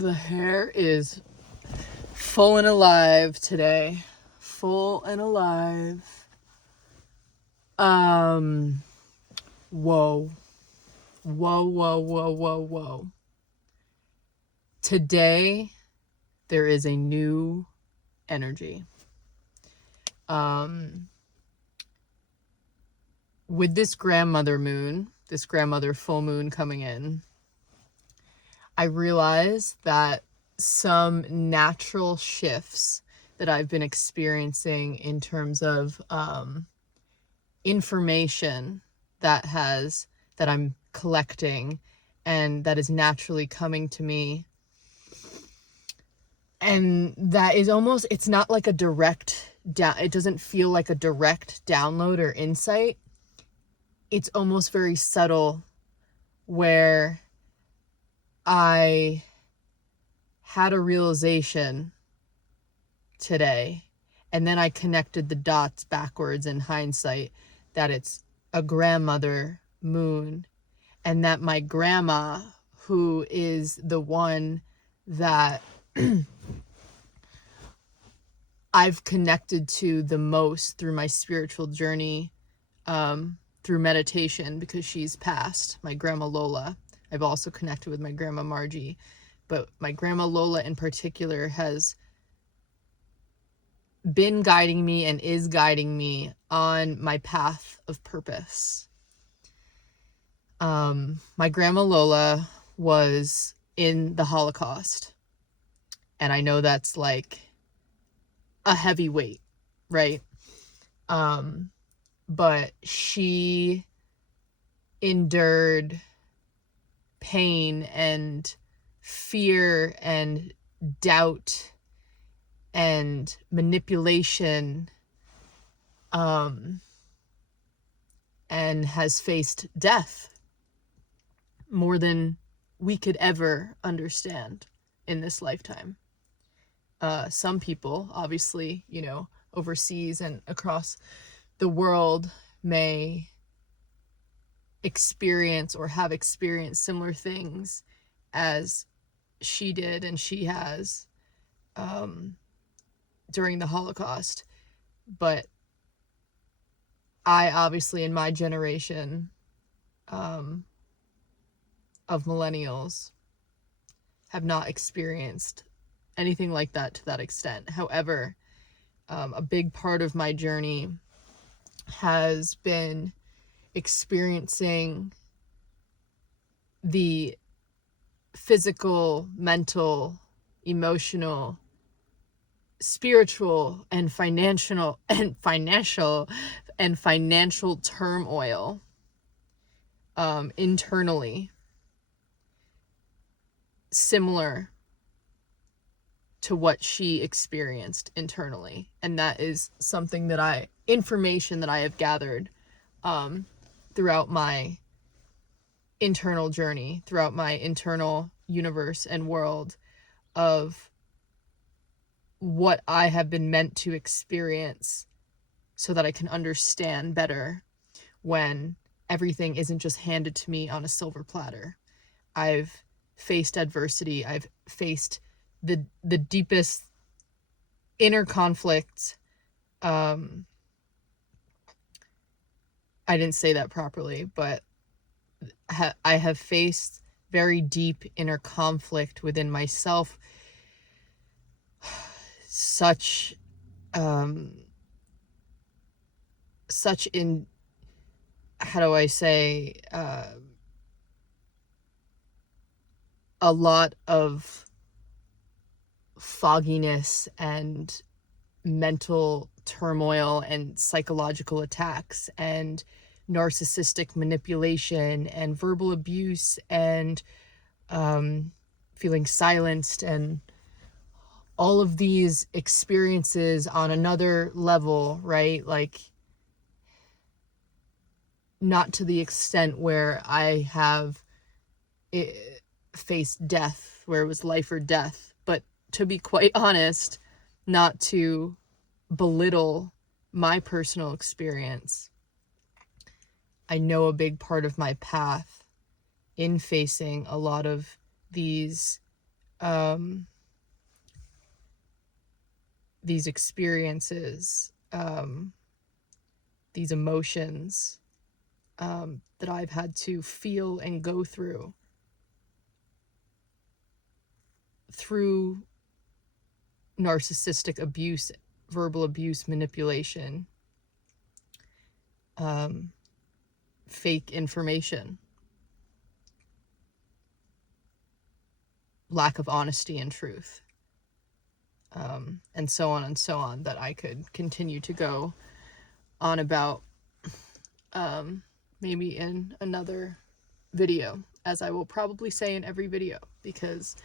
The hair is full and alive today. Full and alive. Whoa. Whoa. Today, there is a new energy. With this grandmother moon, this grandmother full moon coming in, I realized that some natural shifts that I've been experiencing in terms of information that I'm collecting and that is naturally coming to me, and that is almost, it's not like a direct it doesn't feel like a direct download or insight. It's almost very subtle, where I had a realization today, and then I connected the dots backwards in hindsight, that it's a grandmother moon, and that my grandma, who is the one that I've connected to the most through my spiritual journey, through meditation, because she's passed, my grandma Lola. I've also connected with my grandma Margie, but my grandma Lola in particular has been guiding me and is guiding me on my path of purpose. My grandma Lola was in the Holocaust, and I know that's like a heavy weight, right? But she endured pain and fear and doubt and manipulation, and has faced death more than we could ever understand in this lifetime. Some people, obviously, overseas and across the world, may experience or have experienced similar things as she did and she has, during the Holocaust. But I, obviously, in my generation of millennials, have not experienced anything like that to that extent. However, a big part of my journey has been experiencing the physical, mental, emotional, spiritual, and financial turmoil, internally, similar to what she experienced internally. And that is something that information that I have gathered throughout my internal journey, throughout my internal universe and world, of what I have been meant to experience, so that I can understand better when everything isn't just handed to me on a silver platter. I've faced adversity. I've faced the deepest inner conflict. I didn't say that properly, but I have faced very deep inner conflict within myself. Such in, how do I say, a lot of fogginess and mental turmoil and psychological attacks and narcissistic manipulation and verbal abuse and feeling silenced, and all of these experiences on another level, right? Like, not to the extent where I have faced death, where it was life or death, but to be quite honest, not to belittle my personal experience, I know a big part of my path in facing a lot of these these experiences, these emotions that I've had to feel and go through narcissistic abuse, verbal abuse, manipulation, fake information, lack of honesty and truth, and so on and so on, that I could continue to go on about, maybe in another video, as I will probably say in every video, because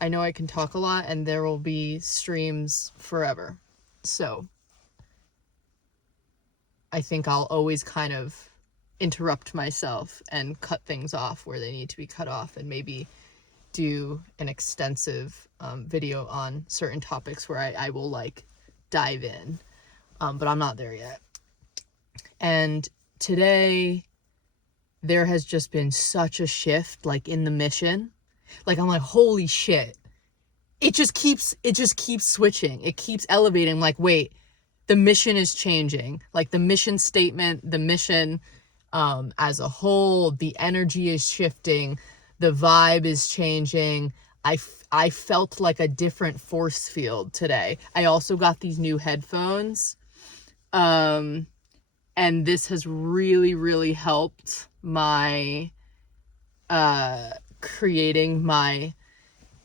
I know I can talk a lot and there will be streams forever. So I think I'll always kind of interrupt myself and cut things off where they need to be cut off, and maybe do an extensive video on certain topics where I will like dive in, but I'm not there yet. And today there has just been such a shift, like in the mission. Like, I'm like, holy shit. It just keeps switching. It keeps elevating. I'm like, wait, the mission is changing. Like, the mission statement, the mission as a whole, the energy is shifting. The vibe is changing. I felt like a different force field today. I also got these new headphones. And this has really, really helped my creating my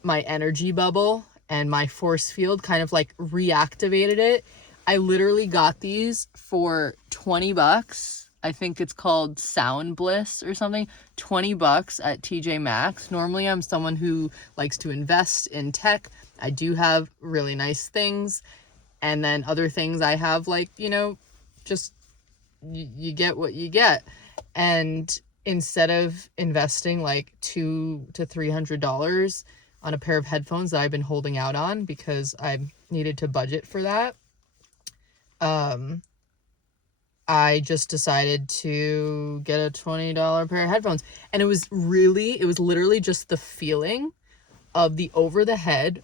energy bubble and my force field, kind of like reactivated it. I literally got these for $20. I think it's called Sound Bliss or something. $20 at TJ Maxx. Normally I'm someone who likes to invest in tech. I do have really nice things, and then other things I have, like, you know, just you get what you get. And instead of investing like $200 to $300 on a pair of headphones that I've been holding out on because I needed to budget for that, I just decided to get a $20 pair of headphones. And it was literally just the feeling of the over the head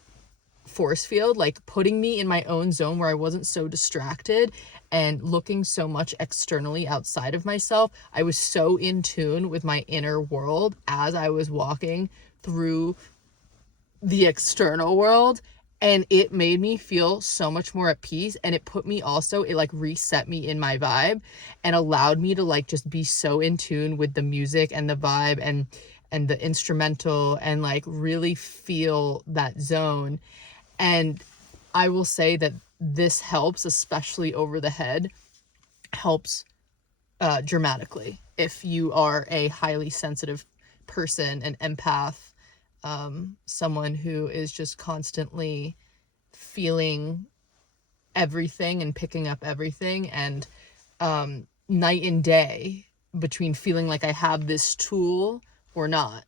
force field, like putting me in my own zone where I wasn't so distracted and looking so much externally outside of myself. I was so in tune with my inner world as I was walking through the external world, and it made me feel so much more at peace. And it like reset me in my vibe and allowed me to like just be so in tune with the music and the vibe and the instrumental, and like really feel that zone. And I will say that this helps, especially over the head, helps dramatically if you are a highly sensitive person, an empath, someone who is just constantly feeling everything and picking up everything, and night and day between feeling like I have this tool or not.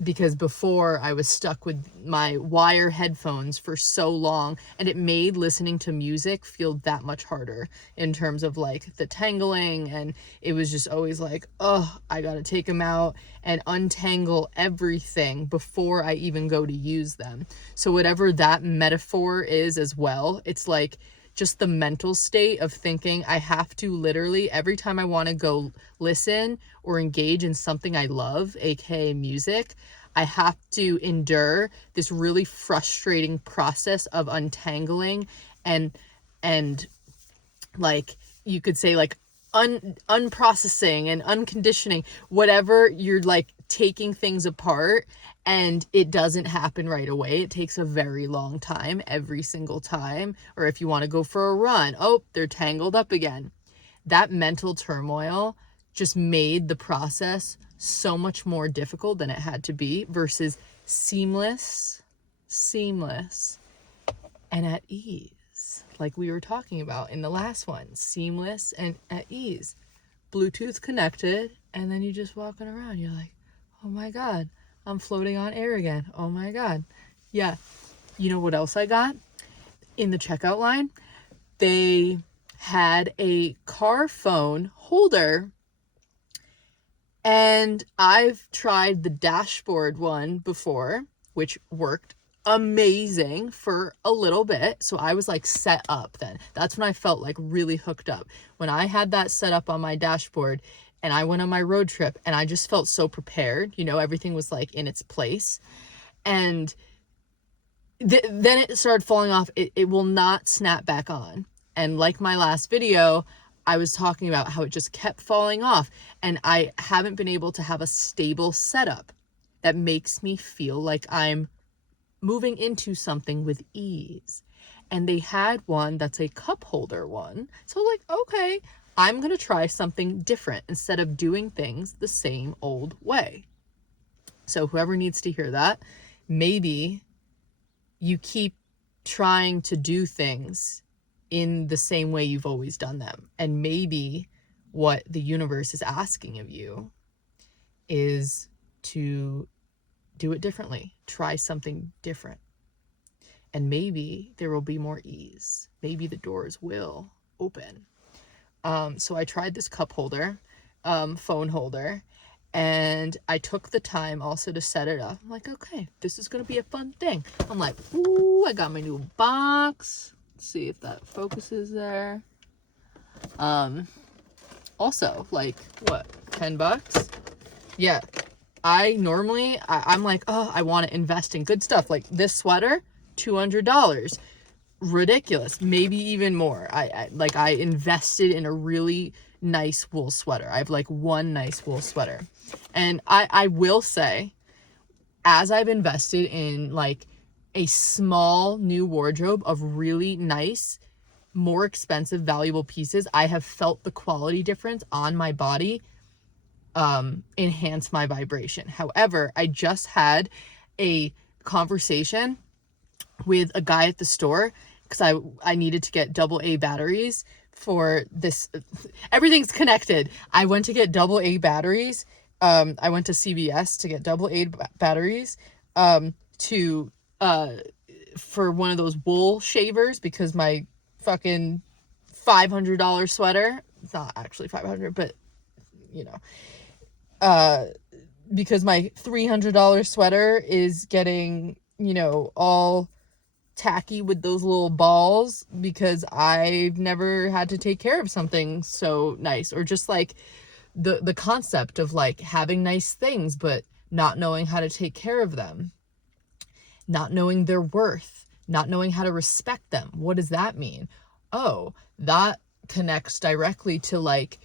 Because before I was stuck with my wire headphones for so long, and it made listening to music feel that much harder in terms of like the tangling, and it was just always like, oh, I gotta take them out and untangle everything before I even go to use them. So whatever that metaphor is as well, it's like just the mental state of thinking I have to literally, every time I want to go listen or engage in something I love, aka music, I have to endure this really frustrating process of untangling and like, you could say like unprocessing and unconditioning, whatever. You're like taking things apart, and it doesn't happen right away. It takes a very long time every single time. Or if you want to go for a run, oh, they're tangled up again. That mental turmoil just made the process so much more difficult than it had to be, versus seamless and at ease, like we were talking about in the last one. Seamless and at ease, Bluetooth connected, and then you just walking around, you're like, oh my god, I'm floating on air again. Oh my god. Yeah. You know what else I got? In the checkout line, they had a car phone holder, and I've tried the dashboard one before, which worked amazing for a little bit. So I was like set up then. That's when I felt like really hooked up. When I had that set up on my dashboard and I went on my road trip and I just felt so prepared, you know, everything was like in its place. And then it started falling off. It will not snap back on. And like my last video, I was talking about how it just kept falling off, and I haven't been able to have a stable setup that makes me feel like I'm moving into something with ease. And they had one that's a cup holder one. So like, okay, I'm going to try something different instead of doing things the same old way. So whoever needs to hear that, maybe you keep trying to do things in the same way you've always done them. And maybe what the universe is asking of you is to do it differently. Try something different. And maybe there will be more ease. Maybe the doors will open. So I tried this cup holder, phone holder, and I took the time also to set it up. I'm like, okay, this is going to be a fun thing. I'm like, ooh, I got my new box. Let's see if that focuses there. Also, like, what, $10? Yeah. I'm like, oh, I want to invest in good stuff. Like this sweater, $200. Ridiculous. Maybe even more. I invested in a really nice wool sweater. I have like one nice wool sweater. And I will say, as I've invested in like a small new wardrobe of really nice, more expensive, valuable pieces, I have felt the quality difference on my body enhance my vibration. However, I just had a conversation with a guy at the store because I needed to get AA batteries for this. Everything's connected. I went to get AA batteries. I went to CVS to get AA batteries for one of those wool shavers because my fucking $500 sweater, it's not actually 500, but you know, because my $300 sweater is getting, you know, all tacky with those little balls because I've never had to take care of something so nice, or just like the concept of like having nice things but not knowing how to take care of them, not knowing their worth, not knowing how to respect them. What does that mean? Oh, that connects directly to like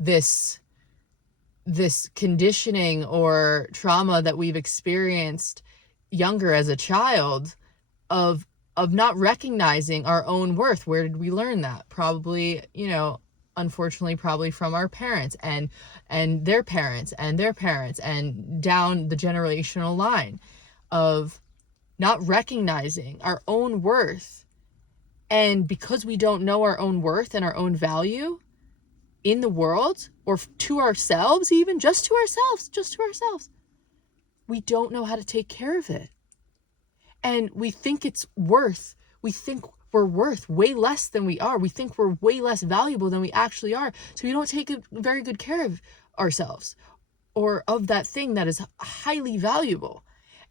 this conditioning or trauma that we've experienced younger as a child of not recognizing our own worth. Where did we learn that? Probably, you know, unfortunately, probably from our parents and their parents and their parents and down the generational line of not recognizing our own worth. And because we don't know our own worth and our own value in the world, or to ourselves, even just to ourselves, we don't know how to take care of it. And we think we think we're worth way less than we are. We think we're way less valuable than we actually are. So we don't take a very good care of ourselves or of that thing that is highly valuable.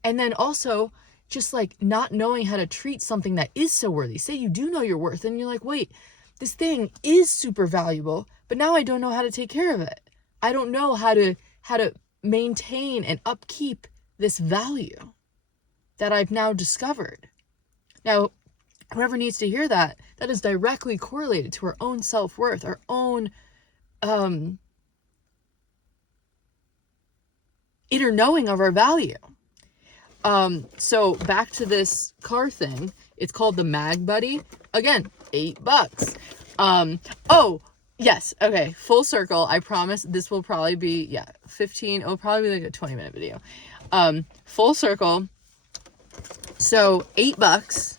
And then also just like not knowing how to treat something that is so worthy. Say you do know your worth and you're like, wait, this thing is super valuable, but now I don't know how to take care of it. I don't know how to maintain and upkeep this value that I've now discovered. Now, whoever needs to hear that is directly correlated to our own self-worth, our own inner knowing of our value. So back to this car thing. It's called the Mag Buddy. Again, $8. Oh, yes. Okay. Full circle. I promise this will probably be, 15. It'll probably be like a 20-minute video. Full circle. So $8,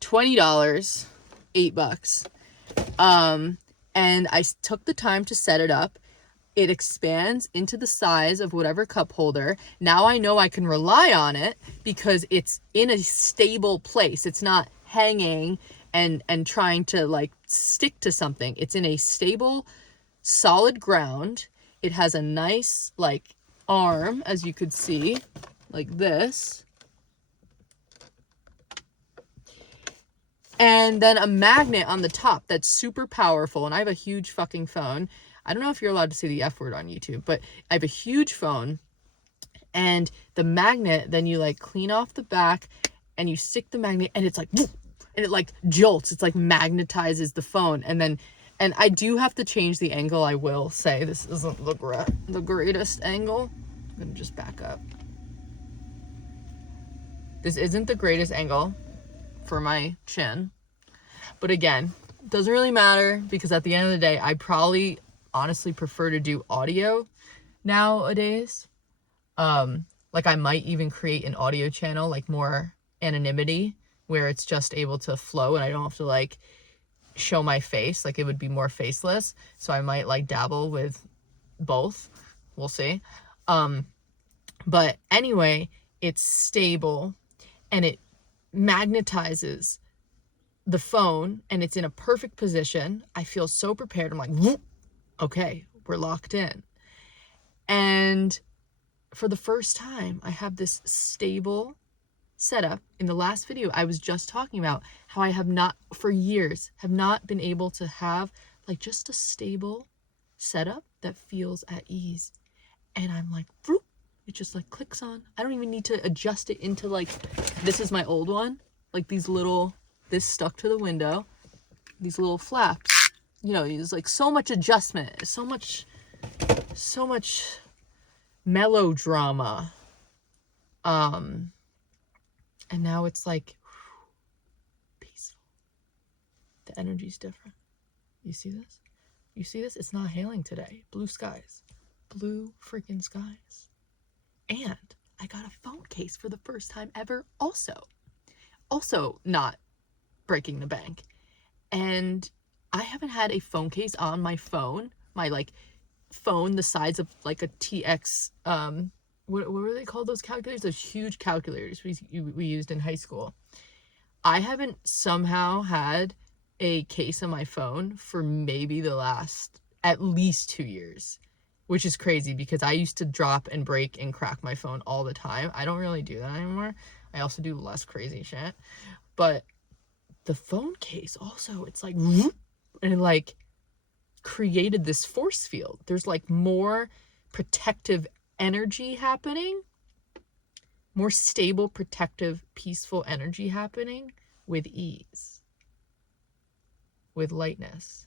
$20, $8. And I took the time to set it up. It expands into the size of whatever cup holder. Now I know I can rely on it because it's in a stable place. It's not hanging and trying to like stick to something. It's in a stable, solid ground. It has a nice like arm, as you could see. like this. And then a magnet on the top that's super powerful. And I have a huge fucking phone. I don't know if you're allowed to say the F word on YouTube, but I have a huge phone. And the magnet, then you like clean off the back and you stick the magnet and it's like, and it like jolts. It's like magnetizes the phone. And I do have to change the angle. I will say this isn't the greatest angle. I'm going to just back up. This isn't the greatest angle for my chin. But again, doesn't really matter because at the end of the day, I probably honestly prefer to do audio nowadays. Like I might even create an audio channel, like more anonymity, where it's just able to flow and I don't have to like show my face. Like it would be more faceless. So I might like dabble with both. We'll see. But anyway, it's stable and it magnetizes the phone and it's in a perfect position. I feel so prepared. I'm like, whoop, okay, we're locked in. And for the first time, I have this stable setup. In the last video, I was just talking about how I have not, for years, have not been able to have like just a stable setup that feels at ease. And I'm like, whoop, it just like clicks on. I don't even need to adjust it into like, this is my old one. Like these little, this stuck to the window, these little flaps, you know, there's like so much adjustment, so much melodrama. And now it's like peaceful. The energy's different. You see this? You see this? It's not hailing today. Blue skies. Blue freaking skies. And I got a phone case for the first time ever also not breaking the bank. And I haven't had a phone case on my phone, my like phone the size of like a TX, what were they called, those calculators? Those huge calculators we used in high school. I haven't somehow had a case on my phone for maybe the last at least 2 years, which is crazy because I used to drop and break and crack my phone all the time. I don't really do that anymore. I also do less crazy shit. But the phone case also, it's like, and it like created this force field. There's like more protective energy happening, more stable, protective, peaceful energy happening with ease, with lightness,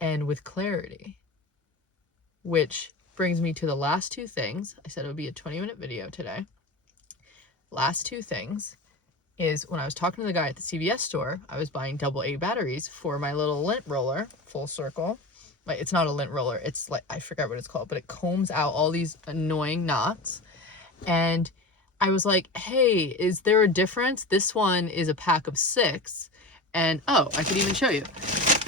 and with clarity. Which brings me to the last two things. I said it would be a 20-minute video today. Last two things is when I was talking to the guy at the CVS store, I was buying AA batteries for my little lint roller, full circle. Like, it's not a lint roller. It's like, I forget what it's called, but it combs out all these annoying knots. And I was like, hey, is there a difference? This one is a pack of 6. And, oh, I could even show you.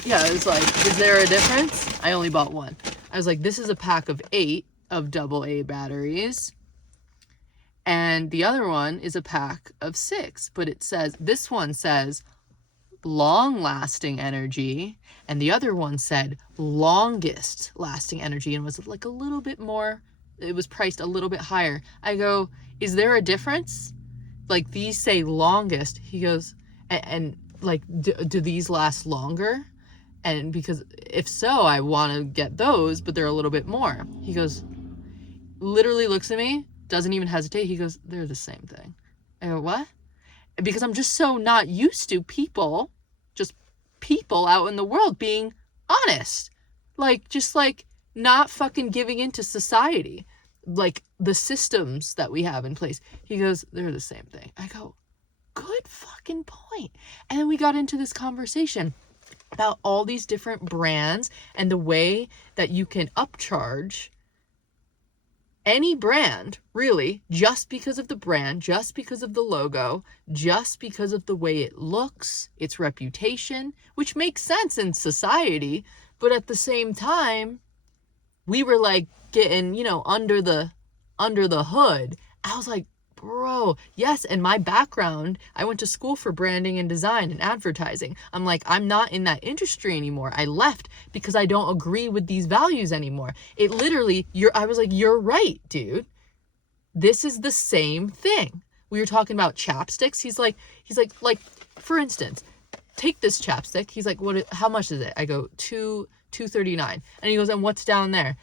Yeah, it was like, is there a difference? I only bought one. I was like, this is a pack of 8 of AA batteries. And the other one is a pack of 6. But it says, this one says long-lasting energy. And the other one said longest lasting energy and was like a little bit more, it was priced a little bit higher. I go, is there a difference? Like, these say longest. He goes, and like, do these last longer? And because if so, I want to get those, but they're a little bit more. He goes, literally looks at me, doesn't even hesitate. He goes, they're the same thing. I go, what? Because I'm just so not used to people out in the world being honest. Like, just like not fucking giving into society. Like the systems that we have in place. He goes, they're the same thing. I go, good fucking point. And then we got into this conversation about all these different brands and the way that you can upcharge any brand, really, just because of the brand, just because of the logo, just because of the way it looks, its reputation, which makes sense in society. But at the same time, we were like getting, you know, under the hood. I was like, bro, yes. And my background, I went to school for branding and design and advertising. I'm like, I'm not in that industry anymore. I left because I don't agree with these values anymore. It literally, I was like, you're right, dude. This is the same thing. We were talking about chapsticks. He's like, for instance, take this chapstick. He's like, how much is it? I go, $2.39. And he goes, and what's down there?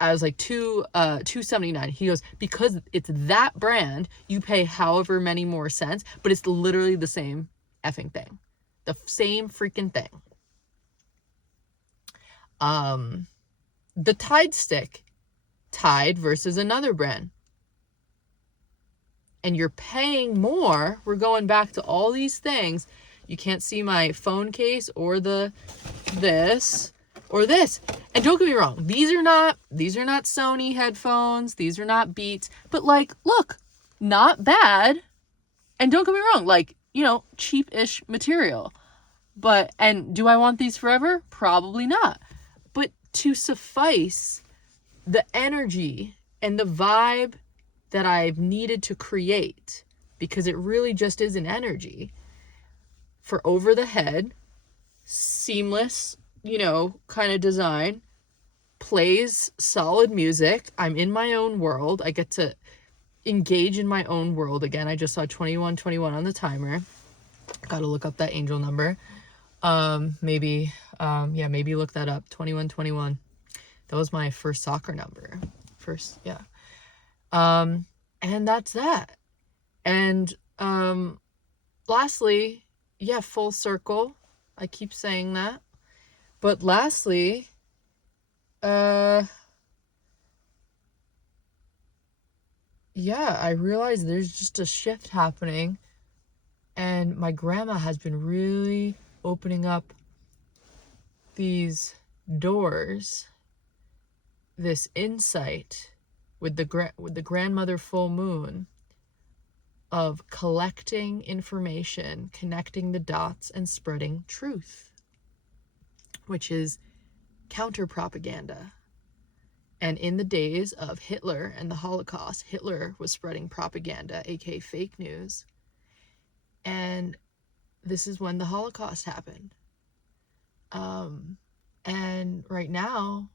I was like, $2.79. He goes, because it's that brand, you pay however many more cents, but it's literally the same effing thing. The same freaking thing. The Tide stick, Tide versus another brand. And you're paying more. We're going back to all these things. You can't see my phone case or this or this. And don't get me wrong, these are not Sony headphones, these are not Beats, but like, look, not bad. And don't get me wrong, like, you know, cheap-ish material. But, and do I want these forever? Probably not. But to suffice the energy and the vibe that I've needed to create, because it really just is an energy, for over the head, seamless, you know, kind of design, plays solid music. I'm in my own world. I get to engage in my own world again. I just saw 2121 on the timer. Gotta look up that angel number. Maybe look that up. 2121. That was my first soccer number. And that's that. And lastly, full circle. I keep saying that. But lastly, I realized there's just a shift happening, and my grandma has been really opening up these doors, this insight with the grandmother full moon of collecting information, connecting the dots, and spreading truth, which is counter propaganda. And in the days of Hitler and the Holocaust, Hitler was spreading propaganda, aka fake news. And this is when the Holocaust happened. And right now,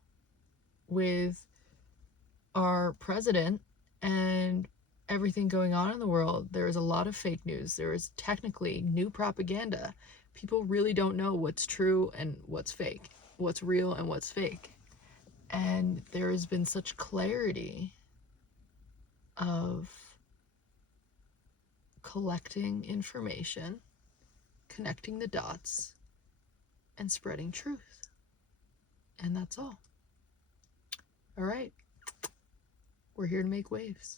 with our president and everything going on in the world, there is a lot of fake news. There is technically new propaganda. People really don't know what's true and what's fake, what's real and what's fake. And there has been such clarity of collecting information, connecting the dots, and spreading truth. And that's all. All right. We're here to make waves.